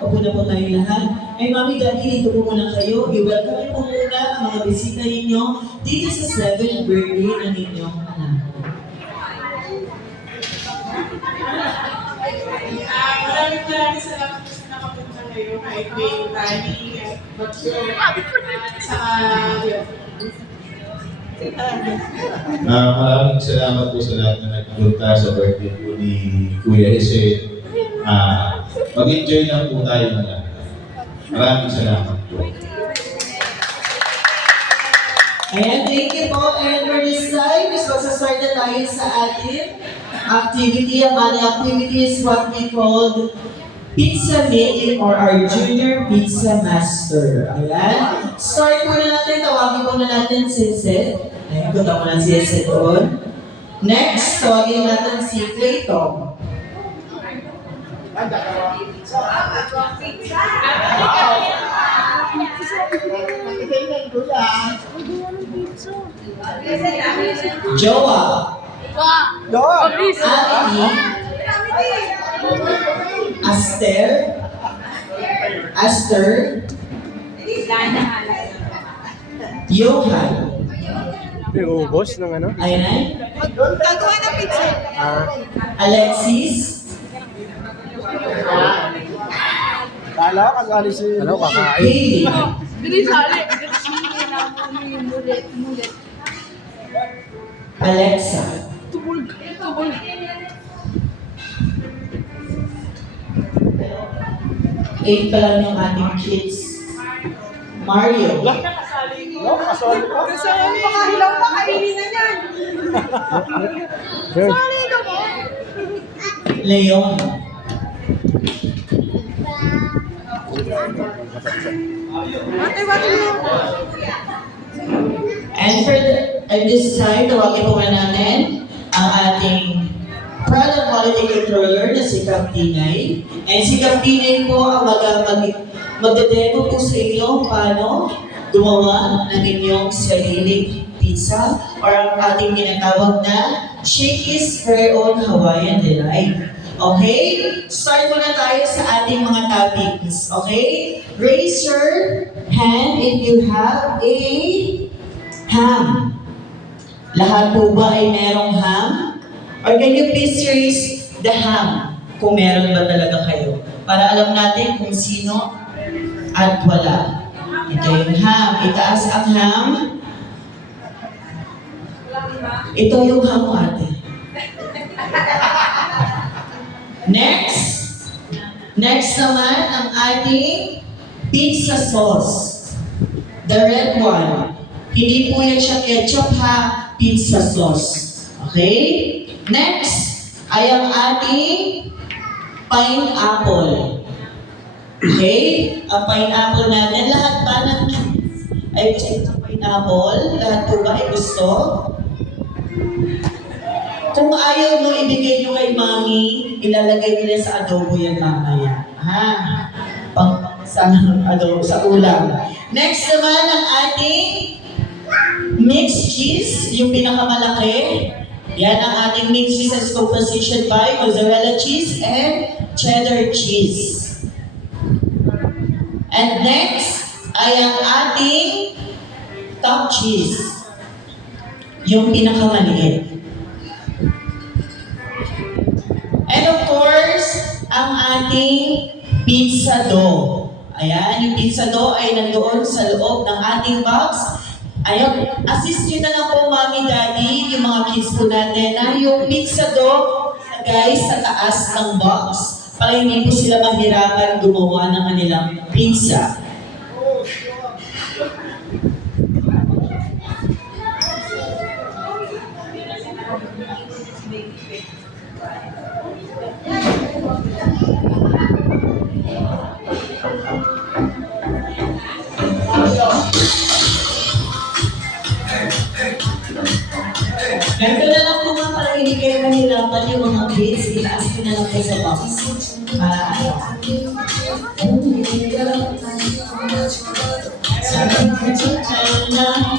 Opo na po tayo lahat. Ay, Mami, Daddy, dito po muna kayo. I-welcome po muna ang mga bisita ninyo dito sa 7th birthday ng inyong anak. Maraming salamat po sa nakapunta kayo kahit may tani at Maraming salamat po sa lahat na nagpunta sa birthday po ni Kuya Jose. Mag-enjoy lang po tayo na lang. Maraming salamat po. Ayan, thank you po. And for this time, is masasart na tayo sa ating activity. Ang ating activity is what we called Pizza Making or our Junior Pizza Master. Ayan. Start muna natin. Tawagin muna natin si Seth. Ayan, punta mo lang si Seth doon. Next, tawagin natin si Clayton. Joa. Ati. Aster. Johan. May ubos ng ano? Ayan. Gagawa ng pizza. Alexis. Kala ko kasali si... Ano, kakain. Bailey. Dili sali. Mulit. Alexa. Tubol. 8 pa lang yung ating kids. Mario. No, kasali ko. Kasali. Makahilaw pa, kainin na yan. Sali na mo. Leon. Bate mo. And this time, tawagin po natin ang ating product quality controller na si Kaptinay. And si Kaptinay po ang magdademo po sa inyo paano gumawa ng inyong sariling pizza or ang ating ginatawag na Shakey's Very Own Hawaiian Delight. Okay? Start muna tayo sa ating mga toppings. Okay? Raise your hand if you have a ham. Lahat po ba ay merong ham? Or can you please raise the ham kung meron ba talaga kayo? Para alam natin kung sino at wala. Ito yung ham. Itaas ang ham. Ito yung ham mo, ate. Next naman ang ating pizza sauce. The red one. Hindi po yan siya ketchup ha, pizza sauce. Okay? Next ay ang ating pineapple. Okay? Ang pineapple natin, lahat ba ng kids ay gusto ng pineapple? Lahat po ba ay gusto? Kung ayaw mo, ibigay nyo kay mami, ilalagay nila sa adobo yan mamaya. Ha? Sa adobo, sa ulam. Next naman ang ating mixed cheese, yung pinakamalaki. Yan ang ating mixed cheese as composition by mozzarella cheese and cheddar cheese. And next ay ang ating top cheese. Yung pinakamaliit. And of course, ang ating pizza dough. Ayan, yung pizza dough ay nandoon sa loob ng ating box. Ayun, assist nyo na lang po, Mami, Daddy, yung mga kids po natin, na yung pizza dough, guys, sa taas ng box. Para hindi po sila mahirapan gumawa ng kanilang pizza. Ganito na lang po mga para hindi kayo mahirapan yung mga kids, itaas ko na lang po sa box. Para ano. Sabi ko na